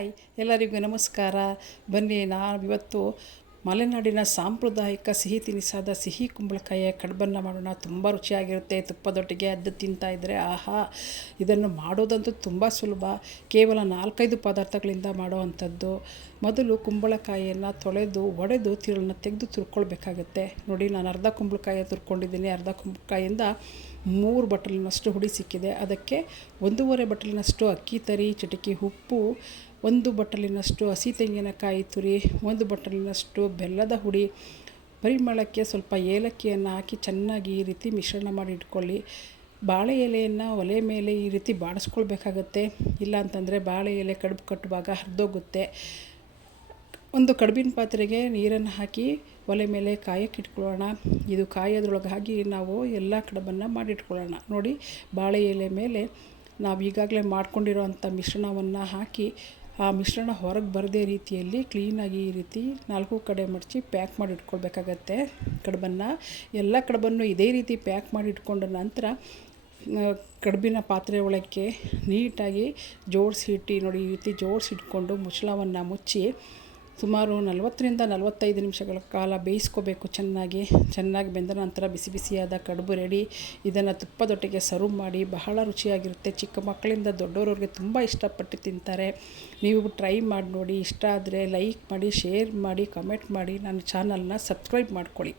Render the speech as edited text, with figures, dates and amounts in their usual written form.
Hi, ಎಲ್ಲರಿಗೂ ನಮಸ್ಕಾರ. ಬನ್ನಿ, ನಾನು ಇವತ್ತು ಮಲೆನಾಡಿನ ಸಾಂಪ್ರದಾಯಿಕ ಸಿಹಿ ತಿನಿಸಾದ ಸಿಹಿ ಕುಂಬಳಕಾಯಿಯ ಕಡುಬನ್ನು ಮಾಡೋಣ. ತುಂಬ ರುಚಿಯಾಗಿರುತ್ತೆ. ತುಪ್ಪದೊಟ್ಟಿಗೆ ಅದ್ದು ತಿಂತಾಯಿದ್ರೆ ಆಹಾ! ಇದನ್ನು ಮಾಡೋದಂತೂ ತುಂಬ ಸುಲಭ. ಕೇವಲ 4-5 ಪದಾರ್ಥಗಳಿಂದ ಮಾಡೋವಂಥದ್ದು. ಮೊದಲು ಕುಂಬಳಕಾಯಿಯನ್ನು ತೊಳೆದು ಒಡೆದು ತಿರುಳನ್ನ ತೆಗೆದು ತುರ್ಕೊಳ್ಬೇಕಾಗತ್ತೆ. ನೋಡಿ, ನಾನು ಅರ್ಧ ಕುಂಬಳಕಾಯಿ ತುರ್ಕೊಂಡಿದ್ದೀನಿ. ಅರ್ಧ ಕುಂಬಳಕಾಯಿಯಿಂದ 3 ಬಟ್ಟಲಿನಷ್ಟು ಹುಡಿ ಸಿಕ್ಕಿದೆ. ಅದಕ್ಕೆ 1.5 ಬಟ್ಟಲಿನಷ್ಟು ಅಕ್ಕಿ ತರಿ, ಚಿಟಿಕೆ ಉಪ್ಪು, 1 ಬಟ್ಟಲಿನಷ್ಟು ಹಸಿ ತೆಂಗಿನಕಾಯಿ ತುರಿ, 1 ಬಟ್ಟಲಿನಷ್ಟು ಬೆಲ್ಲದ ಹುಡಿ, ಪರಿಮಳಕ್ಕೆ ಸ್ವಲ್ಪ ಏಲಕ್ಕಿಯನ್ನು ಹಾಕಿ ಚೆನ್ನಾಗಿ ಈ ರೀತಿ ಮಿಶ್ರಣ ಮಾಡಿ ಇಟ್ಕೊಳ್ಳಿ. ಬಾಳೆ ಎಲೆಯನ್ನು ಒಲೆ ಮೇಲೆ ಈ ರೀತಿ ಬಾಡಿಸ್ಕೊಳ್ಬೇಕಾಗತ್ತೆ. ಇಲ್ಲಾಂತಂದರೆ ಬಾಳೆ ಎಲೆ ಕಡುಬು ಕಟ್ಟುವಾಗ ಹರಿದೋಗುತ್ತೆ. ಒಂದು ಕಡುಬಿನ ಪಾತ್ರೆಗೆ ನೀರನ್ನು ಹಾಕಿ ಒಲೆ ಮೇಲೆ ಕಾಯಕ್ಕೆ ಇಟ್ಕೊಳ್ಳೋಣ. ಇದು ಕಾಯೋದ್ರೊಳಗೆ ಹಾಕಿ ನಾವು ಎಲ್ಲ ಕಡುಬನ್ನು ಮಾಡಿಟ್ಕೊಳ್ಳೋಣ. ನೋಡಿ, ಬಾಳೆ ಎಲೆ ಮೇಲೆ ನಾವು ಈಗಾಗಲೇ ಮಾಡ್ಕೊಂಡಿರೋ ಅಂಥ ಮಿಶ್ರಣವನ್ನು ಹಾಕಿ, ಆ ಮಿಶ್ರಣ ಹೊರಗೆ ಬರದೇ ರೀತಿಯಲ್ಲಿ ಕ್ಲೀನಾಗಿ ಈ ರೀತಿ 4 ಕಡೆ ಮಡಚಿ ಪ್ಯಾಕ್ ಮಾಡಿ ಇಟ್ಕೊಳ್ಬೇಕಾಗತ್ತೆ ಕಡುಬನ್ನು. ಎಲ್ಲ ಕಡುಬನ್ನು ಇದೇ ರೀತಿ ಪ್ಯಾಕ್ ಮಾಡಿ ಇಟ್ಕೊಂಡ ನಂತರ ಕಡುಬಿನ ಪಾತ್ರೆ ಒಳಕ್ಕೆ ನೀಟಾಗಿ ಜೋಡಿಸಿಟ್ಟು, ನೋಡಿ ಈ ರೀತಿ ಜೋಡಿಸಿಟ್ಕೊಂಡು ಮುಚ್ಚಳವನ್ನು ಮುಚ್ಚಿ ಸುಮಾರು 40ರಿಂದ 45 ನಿಮಿಷಗಳ ಕಾಲ ಬೇಯಿಸ್ಕೋಬೇಕು. ಚೆನ್ನಾಗಿ ಬೆಂದ ನಂತರ ಬಿಸಿ ಬಿಸಿಯಾದ ಕಡುಬು ರೆಡಿ. ಇದನ್ನು ತುಪ್ಪದೊಟ್ಟಿಗೆ ಸರ್ವ್ ಮಾಡಿ. ಬಹಳ ರುಚಿಯಾಗಿರುತ್ತೆ. ಚಿಕ್ಕ ಮಕ್ಕಳಿಂದ ದೊಡ್ಡವರವ್ರಿಗೆ ತುಂಬ ಇಷ್ಟಪಟ್ಟು ತಿಂತಾರೆ. ನೀವು ಟ್ರೈ ಮಾಡಿ ನೋಡಿ. ಇಷ್ಟ ಆದರೆ ಲೈಕ್ ಮಾಡಿ, ಶೇರ್ ಮಾಡಿ, ಕಮೆಂಟ್ ಮಾಡಿ, ನನ್ನ ಚಾನಲ್ನ ಸಬ್ಸ್ಕ್ರೈಬ್ ಮಾಡ್ಕೊಳ್ಳಿ.